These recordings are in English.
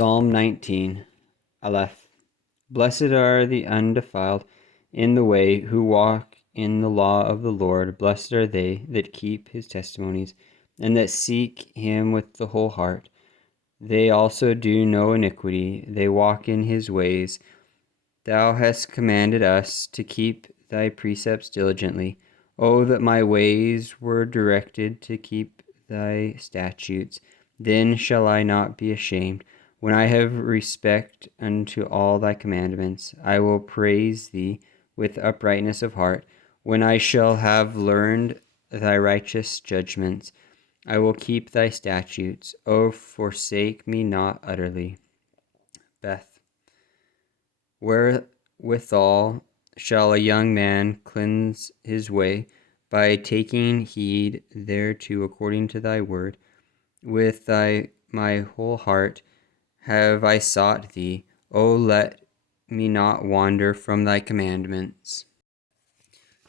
Psalm 19, Aleph. Blessed are the undefiled in the way who walk in the law of the Lord. Blessed are they that keep his testimonies, and that seek him with the whole heart. They also do no iniquity, they walk in his ways. Thou hast commanded us to keep thy precepts diligently. O that my ways were directed to keep thy statutes. Then shall I not be ashamed. When I have respect unto all thy commandments, I will praise thee with uprightness of heart. When I shall have learned thy righteous judgments, I will keep thy statutes. O forsake me not utterly. Beth. Wherewithal shall a young man cleanse his way? By taking heed thereto according to thy word. With my whole heart have I sought thee. O let me not wander from thy commandments.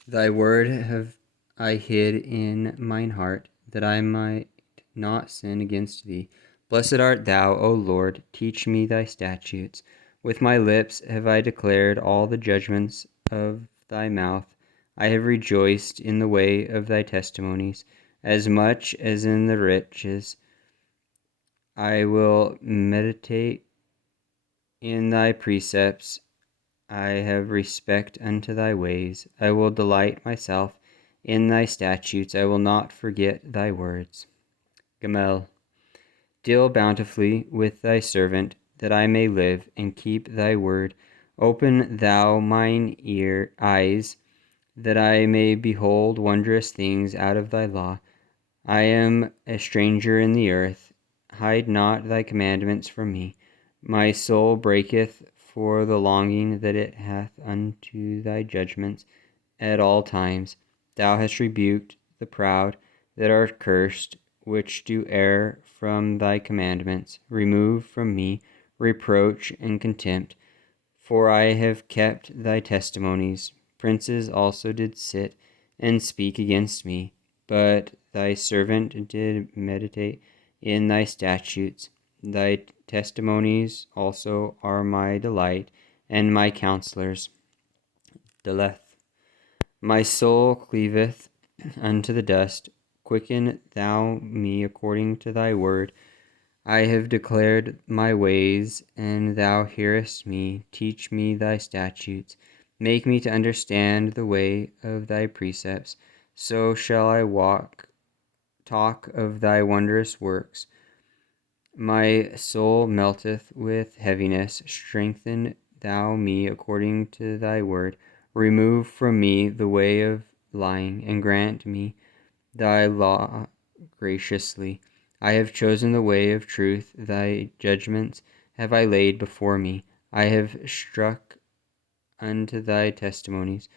Thy word have I hid in mine heart, that I might not sin against thee. Blessed art thou, O Lord, teach me thy statutes. With my lips have I declared all the judgments of thy mouth. I have rejoiced in the way of thy testimonies, as much as in the riches. I will meditate in thy precepts. I have respect unto thy ways. I will delight myself in thy statutes. I will not forget thy words. Gamel. Deal bountifully with thy servant, that I may live and keep thy word. Open thou mine eyes, that I may behold wondrous things out of thy law. I am a stranger in the earth. Hide not thy commandments from me. My soul breaketh for the longing that it hath unto thy judgments at all times. Thou hast rebuked the proud that are cursed, which do err from thy commandments. Remove from me reproach and contempt, for I have kept thy testimonies. Princes also did sit and speak against me, but thy servant did meditate in thy statutes. Thy testimonies also are my delight, and my counselors. Deleth. My soul cleaveth unto the dust. Quicken thou me according to thy word. I have declared my ways, and thou hearest me. Teach me thy statutes. Make me to understand the way of thy precepts. So shall I talk of thy wondrous works. My soul melteth with heaviness. Strengthen thou me according to thy word. Remove from me the way of lying, and grant me thy law graciously. I have chosen the way of truth. Thy judgments have I laid before me. I have struck unto thy testimonies.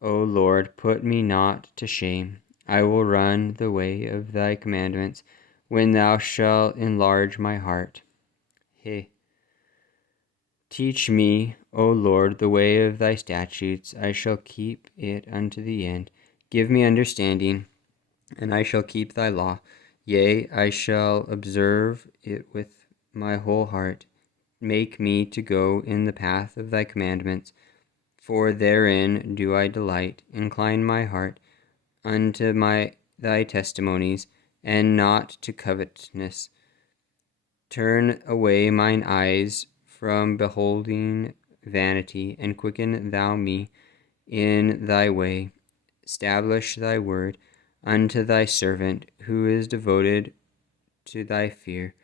O Lord, put me not to shame. I will run the way of thy commandments, when thou shalt enlarge my heart. Teach me, O Lord, the way of thy statutes. I shall keep it unto the end. Give me understanding, and I shall keep thy law. Yea, I shall observe it with my whole heart. Make me to go in the path of thy commandments, for therein do I delight. Incline my heart unto thy testimonies, and not to covetousness. Turn away mine eyes from beholding vanity, and quicken thou me in thy way. Establish thy word unto thy servant, who is devoted to thy fear.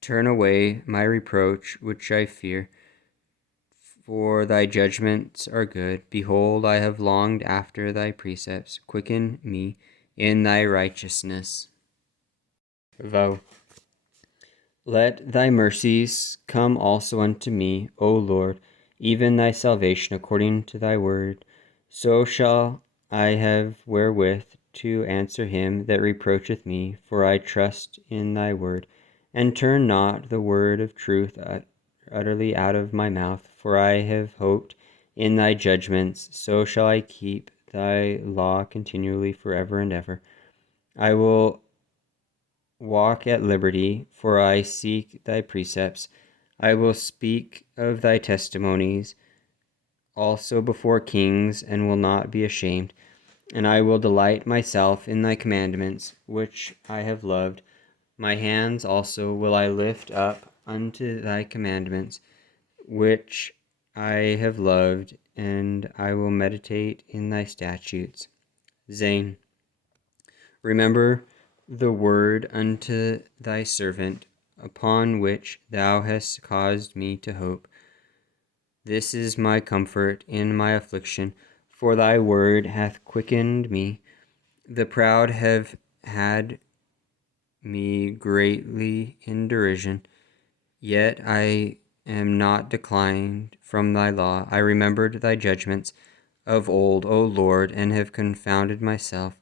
Turn away my reproach which I fear, for thy judgments are good. Behold, I have longed after thy precepts. Quicken me in thy righteousness. Vow. Let thy mercies come also unto me, O Lord, even thy salvation according to thy word. So shall I have wherewith to answer him that reproacheth me, for I trust in thy word. And turn not the word of truth utterly out of my mouth, for I have hoped in thy judgments. So shall I keep thy law continually forever and ever. I will walk at liberty, for I seek thy precepts. I will speak of thy testimonies also before kings, and will not be ashamed. And I will delight myself in thy commandments, which I have loved. My hands also will I lift up unto thy commandments, which I have loved, and I will meditate in thy statutes. Zane. Remember the word unto thy servant, upon which thou hast caused me to hope. This is my comfort in my affliction, for thy word hath quickened me. The proud have had me greatly in derision, yet I am not declined from thy law. I remembered thy judgments of old, O Lord, and have comforted myself.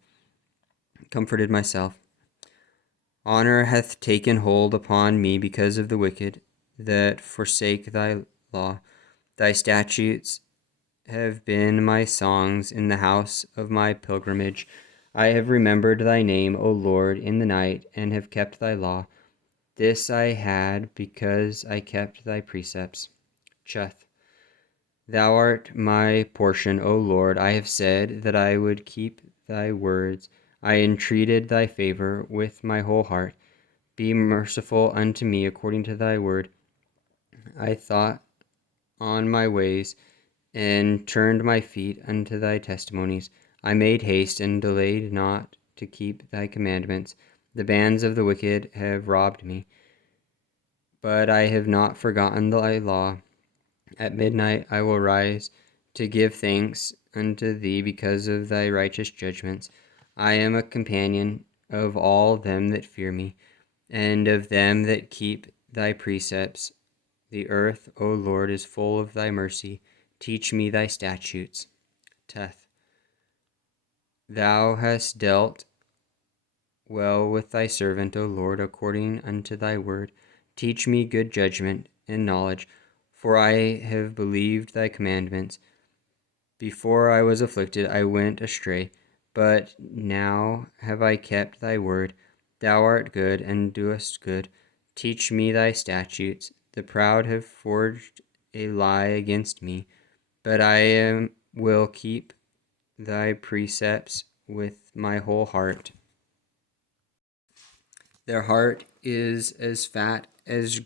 Honor hath taken hold upon me because of the wicked that forsake thy law. Thy statutes have been my songs in the house of my pilgrimage. I have remembered thy name, O Lord, in the night, and have kept thy law. This I had because I kept thy precepts. Cheth. Thou art my portion, O Lord. I have said that I would keep thy words. I entreated thy favor with my whole heart. Be merciful unto me according to thy word. I thought on my ways, and turned my feet unto thy testimonies. I made haste and delayed not to keep thy commandments. The bands of the wicked have robbed me, but I have not forgotten thy law. At midnight I will rise to give thanks unto thee because of thy righteous judgments. I am a companion of all them that fear me, and of them that keep thy precepts. The earth, O Lord, is full of thy mercy. Teach me thy statutes. Teth. Thou hast dealt well with thy servant, O Lord, according unto thy word. Teach me good judgment and knowledge, for I have believed thy commandments. Before I was afflicted, I went astray, but now have I kept thy word. Thou art good and doest good. Teach me thy statutes. The proud have forged a lie against me, but will keep thy precepts with my whole heart. Their heart is as fat as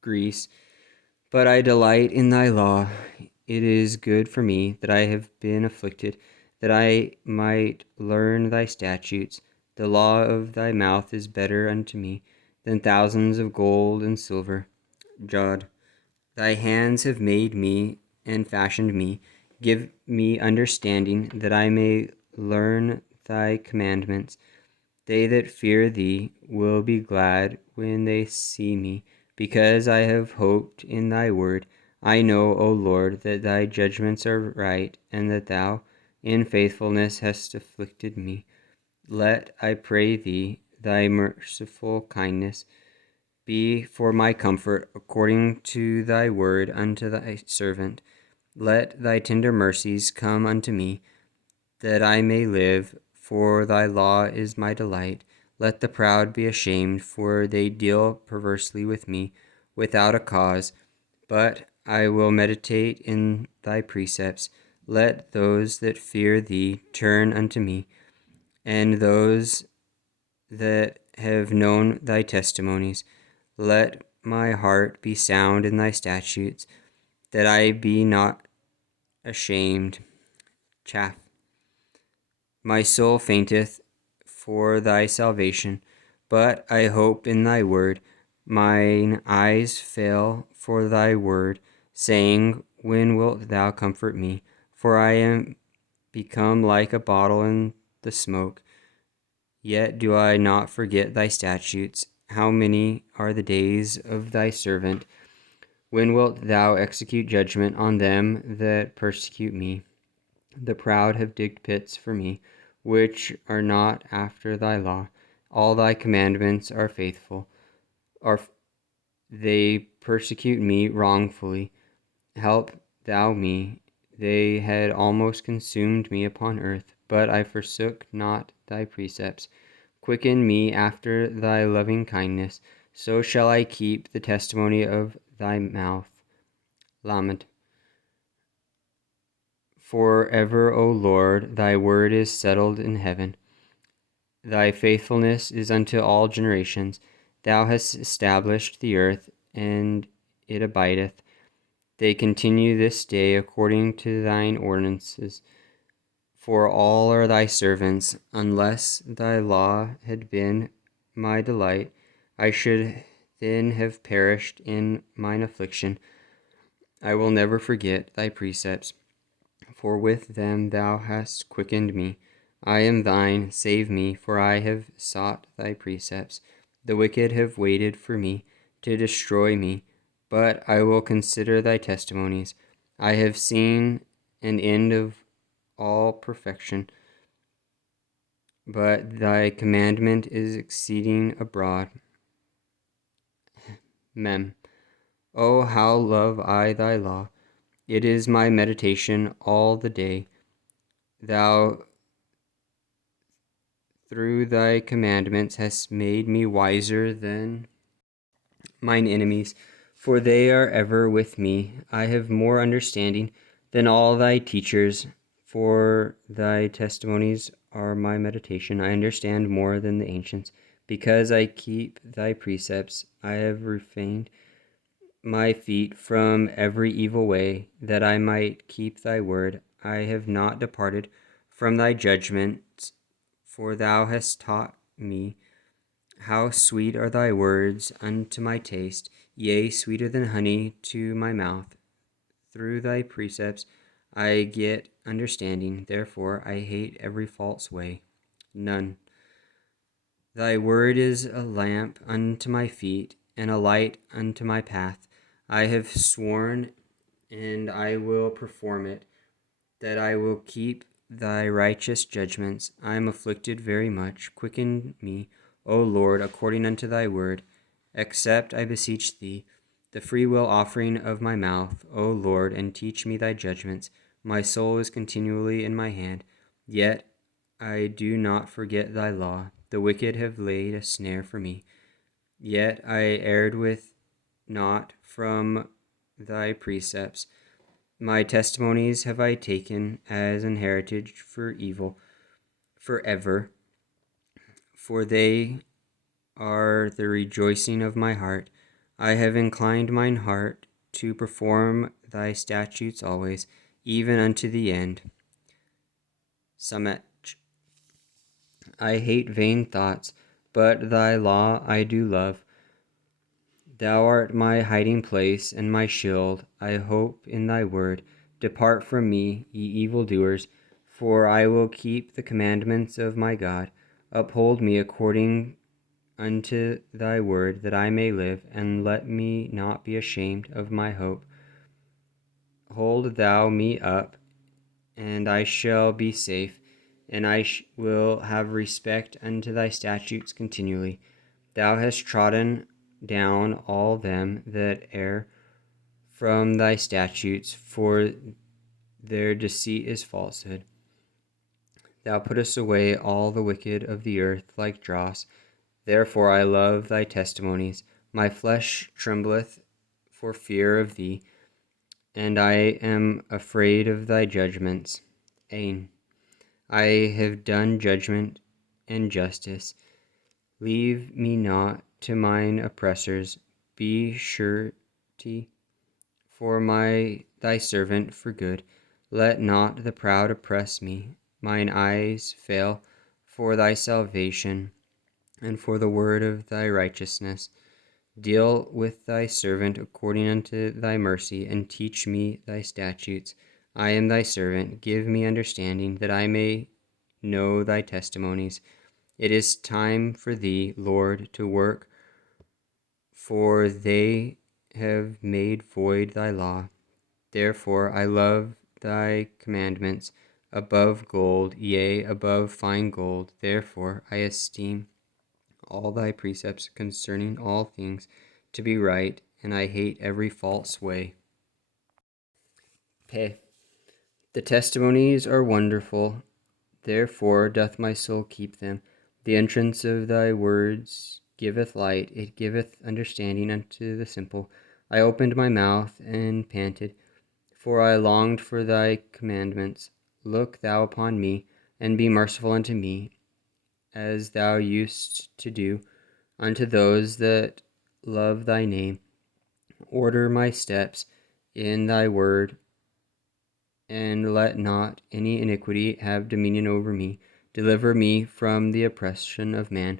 grease, but I delight in thy law. It is good for me that I have been afflicted, that I might learn thy statutes. The law of thy mouth is better unto me than thousands of gold and silver. Jod. Thy hands have made me and fashioned me. Give me understanding, that I may learn thy commandments. They that fear thee will be glad when they see me, because I have hoped in thy word. I know, O Lord, that thy judgments are right, and that thou in faithfulness hast afflicted me. Let, I pray thee, thy merciful kindness be for my comfort, according to thy word unto thy servant. Let thy tender mercies come unto me, that I may live, for thy law is my delight. Let the proud be ashamed, for they deal perversely with me without a cause. But I will meditate in thy precepts. Let those that fear thee turn unto me, and those that have known thy testimonies. Let my heart be sound in thy statutes, that I be not ashamed. Chaff. My soul fainteth for thy salvation, but I hope in thy word. Mine eyes fail for thy word, saying, when wilt thou comfort me? For I am become like a bottle in the smoke. Yet do I not forget thy statutes. How many are the days of thy servant? When wilt thou execute judgment on them that persecute me? The proud have digged pits for me, which are not after thy law. All thy commandments are faithful. They persecute me wrongfully. Help thou me. They had almost consumed me upon earth, but I forsook not thy precepts. Quicken me after thy loving kindness, so shall I keep the testimony of thy mouth. Lament. Forever, O Lord, thy word is settled in heaven. Thy faithfulness is unto all generations. Thou hast established the earth, and it abideth. They continue this day according to thine ordinances. For all are thy servants. Unless thy law had been my delight, I should then have perished in mine affliction. I will never forget thy precepts, for with them thou hast quickened me. I am thine, save me, for I have sought thy precepts. The wicked have waited for me to destroy me, but I will consider thy testimonies. I have seen an end of all perfection, but thy commandment is exceeding abroad. Mem. Oh, how love I thy law! It is my meditation all the day. Thou, through thy commandments, hast made me wiser than mine enemies, for they are ever with me. I have more understanding than all thy teachers, for thy testimonies are my meditation. I understand more than the ancients. Because I keep thy precepts, I have refrained my feet from every evil way, that I might keep thy word. I have not departed from thy judgments, for thou hast taught me. How sweet are thy words unto my taste, yea, sweeter than honey to my mouth. Through thy precepts I get understanding, therefore I hate every false way. None. Thy word is a lamp unto my feet, and a light unto my path. I have sworn, and I will perform it, that I will keep thy righteous judgments. I am afflicted very much. Quicken me, O Lord, according unto thy word. Accept, I beseech thee, the freewill offering of my mouth, O Lord, and teach me thy judgments. My soul is continually in my hand, yet I do not forget thy law. The wicked have laid a snare for me, yet I erred with not from thy precepts. My testimonies have I taken as an heritage for evil, forever, for they are the rejoicing of my heart. I have inclined mine heart to perform thy statutes always, even unto the end. Summit. I hate vain thoughts, but thy law I do love. Thou art my hiding place and my shield. I hope in thy word. Depart from me, ye evildoers, for I will keep the commandments of my God. Uphold me according unto thy word, that I may live, and let me not be ashamed of my hope. Hold thou me up, and I shall be safe, and I will have respect unto thy statutes continually. Thou hast trodden down all them that err from thy statutes, for their deceit is falsehood. Thou puttest away all the wicked of the earth like dross. Therefore I love thy testimonies. My flesh trembleth for fear of thee, and I am afraid of thy judgments. Ain. I have done judgment and justice. Leave me not to mine oppressors. Be surety for thy servant for good. Let not the proud oppress me. Mine eyes fail for thy salvation, and for the word of thy righteousness. Deal with thy servant according unto thy mercy, and teach me thy statutes. I am thy servant. Give me understanding, that I may know thy testimonies. It is time for thee, Lord, to work, for they have made void thy law. Therefore I love thy commandments above gold, yea, above fine gold. Therefore I esteem all thy precepts concerning all things to be right, and I hate every false way. P. The testimonies are wonderful, therefore doth my soul keep them. The entrance of thy words giveth light, it giveth understanding unto the simple. I opened my mouth and panted, for I longed for thy commandments. Look thou upon me, and be merciful unto me, as thou used to do unto those that love thy name. Order my steps in thy word, and let not any iniquity have dominion over me. Deliver me from the oppression of man.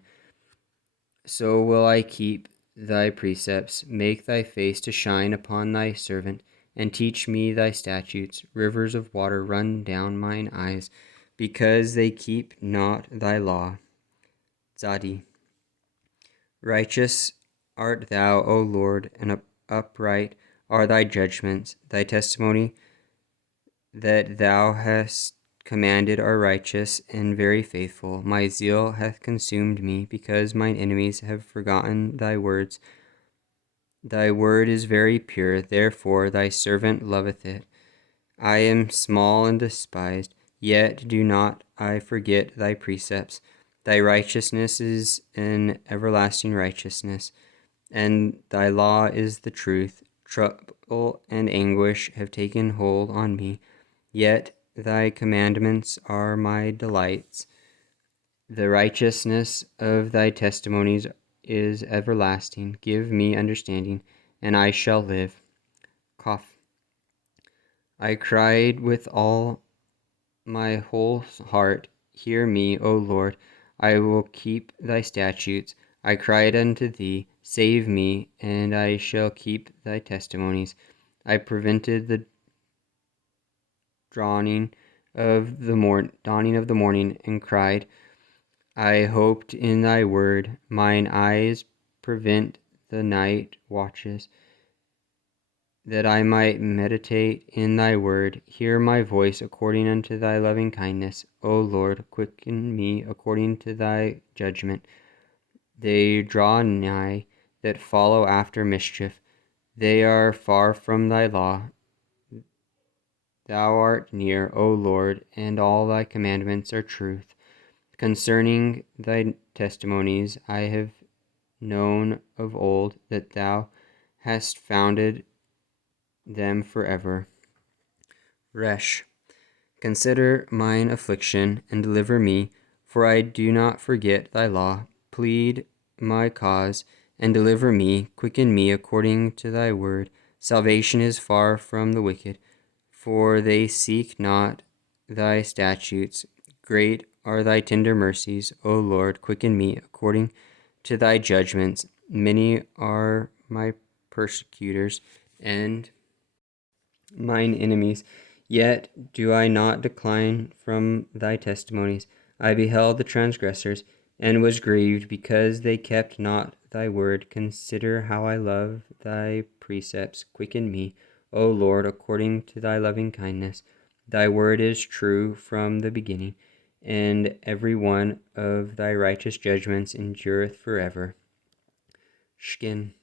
So will I keep thy precepts. Make thy face to shine upon thy servant, and teach me thy statutes. Rivers of water run down mine eyes, because they keep not thy law. Zadi. Righteous art thou, O Lord, and upright are thy judgments. Thy testimony that thou hast commanded are righteous and very faithful. My zeal hath consumed me, because mine enemies have forgotten thy words. Thy word is very pure, therefore thy servant loveth it. I am small and despised, yet do not I forget thy precepts. Thy righteousness is an everlasting righteousness, and thy law is the truth. Trouble and anguish have taken hold on me, yet thy commandments are my delights. The righteousness of thy testimonies is everlasting. Give me understanding, and I shall live. Cough. I cried with all my whole heart, hear me, O Lord. I will keep thy statutes. I cried unto thee, save me, and I shall keep thy testimonies. I prevented the dawning of the morning, and cried. I hoped in thy word. Mine eyes prevent the night watches, that I might meditate in thy word. Hear my voice according unto thy loving kindness. O Lord, quicken me according to thy judgment. They draw nigh that follow after mischief. They are far from thy law. Thou art near, O Lord, and all thy commandments are truth. Concerning thy testimonies I have known of old, that thou hast founded them forever. Resh. Consider mine affliction, and deliver me, for I do not forget thy law. Plead my cause, and deliver me. Quicken me according to thy word. Salvation is far from the wicked, for they seek not thy statutes. Great are thy tender mercies, O Lord. Quicken me according to thy judgments. Many are my persecutors and mine enemies, yet do I not decline from thy testimonies. I beheld the transgressors, and was grieved, because they kept not thy word. Consider how I love thy precepts. Quicken me, O Lord, according to thy loving kindness. Thy word is true from the beginning, and every one of thy righteous judgments endureth forever. Shkin.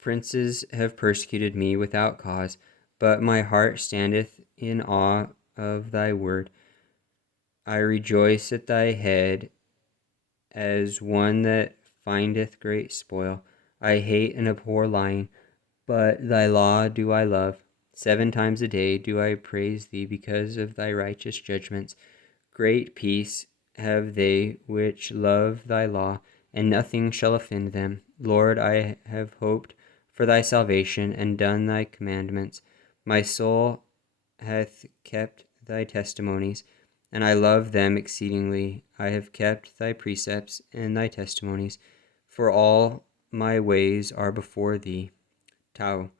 Princes have persecuted me without cause, but my heart standeth in awe of thy word. I rejoice at thy head as one that findeth great spoil. I hate and abhor lying, but thy law do I love. 7 times a day do I praise thee because of thy righteous judgments. Great peace have they which love thy law, and nothing shall offend them. Lord, I have hoped for thy salvation, and done thy commandments. My soul hath kept thy testimonies, and I love them exceedingly. I have kept thy precepts and thy testimonies, for all my ways are before thee. Tau.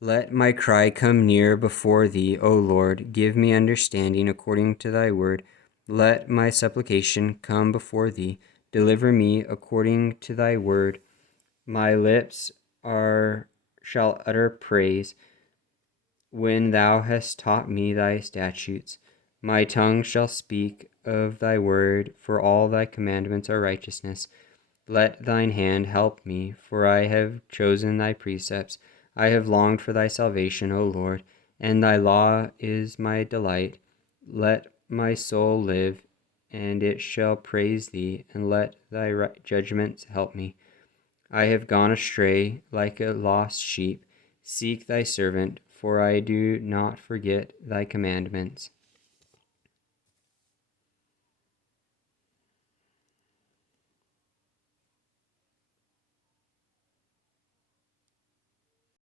Let my cry come near before thee, O Lord. Give me understanding according to thy word. Let my supplication come before thee. Deliver me according to thy word. My lips shall utter praise when thou hast taught me thy statutes. My tongue shall speak of thy word, for all thy commandments are righteousness. Let thine hand help me, for I have chosen thy precepts. I have longed for thy salvation, O Lord, and thy law is my delight. Let my soul live and it shall praise thee, and let thy judgments help me. I have gone astray like a lost sheep. Seek thy servant, for I do not forget thy commandments.